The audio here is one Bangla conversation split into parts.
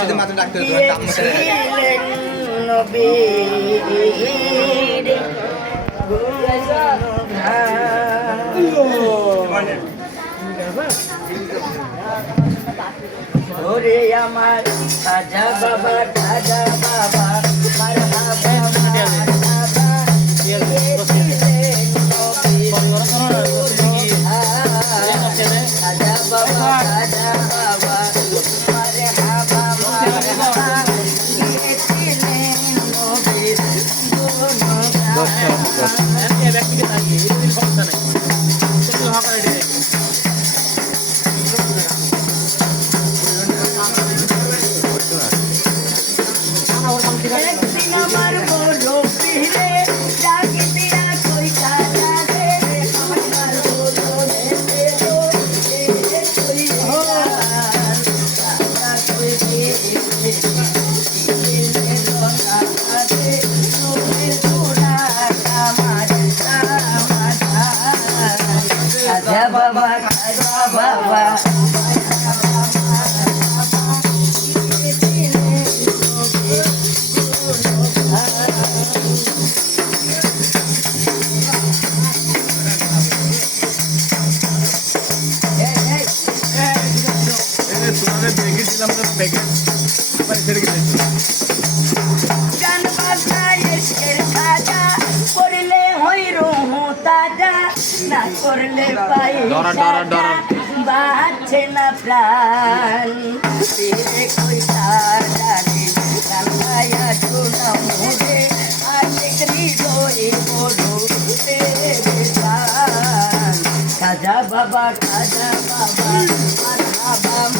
যদি মাত্র ডাক্তার নবীর ওরে আমার রাজা বাবা রাজা বাবা মারহাবা মারহাবা। Obrigado. কাজা বাবা কাজা বাবা গান করলে পাই। বাঁচে না প্রাণ। তেরে কই মুরে আশেক হৃদয়ে তেরে প্রাণ। খাজা বাবা খাজা বাবা বাবা।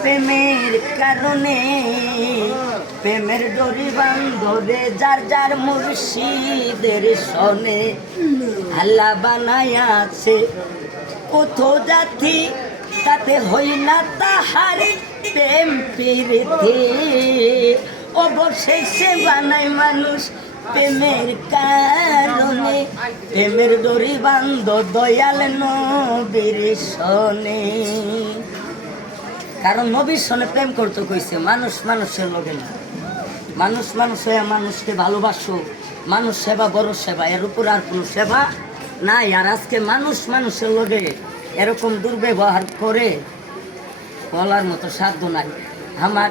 প্রেমের কারণে প্রেমের ডরি বান্ধরে যার যার মুর্শিদের সনে আল্লাহ বানায়া আছে কত জাতি, তাতে হই না তাহারি প্রেম প্রীতি। অবশেষে বানায় মানুষ প্রেমের কারণে। প্রেমের দড়ি বান্ধ দয়াল নবীর সনে কারণ নবীর সনে প্রেম করতে কইছে, মানুষ মানুষের লগে না। মানুষ মানুষ হয়ে মানুষকে ভালোবাসো, মানুষ সেবা বড় সেবা, এর উপর আর কোনো সেবা নাই। আর আজকে মানুষ মানুষের লগে এরকম দুর্ব্যবহার করে বলার মতো সাধ্য নাই। আমার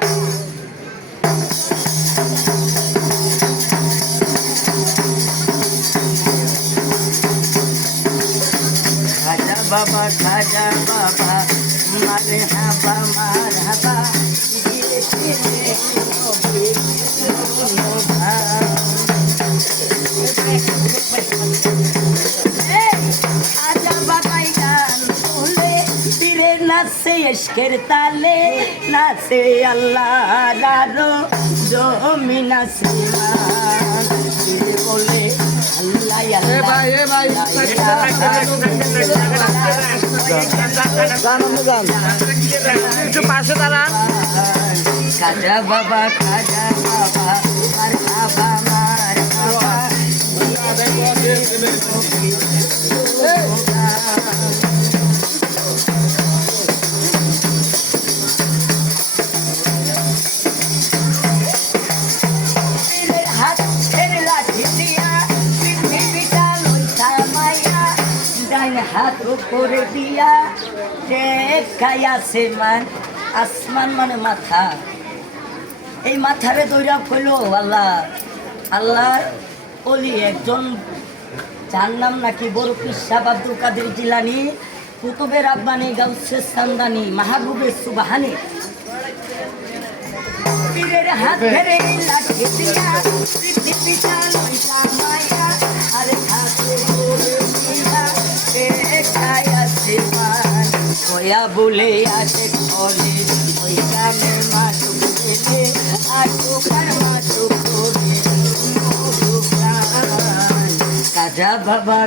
খাজা বাবা খাজা বাবা। গান বলে তীরে নাচে তালে নাচে আল্লাহ রারো জমি নাচে বলে একটু পাশে দাঁড়ান খাজা বাবা খাজা বাবা মার বাবা মার বাবা হাত উপরে দিয়া দেখাই আসমান আসমান মানে মাথা। এই মাথারে দৈরা কইল আল্লাহ। আল্লাহ অলি একজন, যার নাম নাকি বড় পিসাব আব্দুল কাদের জিলানি কুতুবের আব্বানি গাউসে সান্দানি মাহবুবের সুবাহানি। পীরের হাত ধরে দিয়া লইতা মায়া মায়া বলে আছে ঘরে ওই গানে মাসুক দেবে আর বাবা কাজা বাবা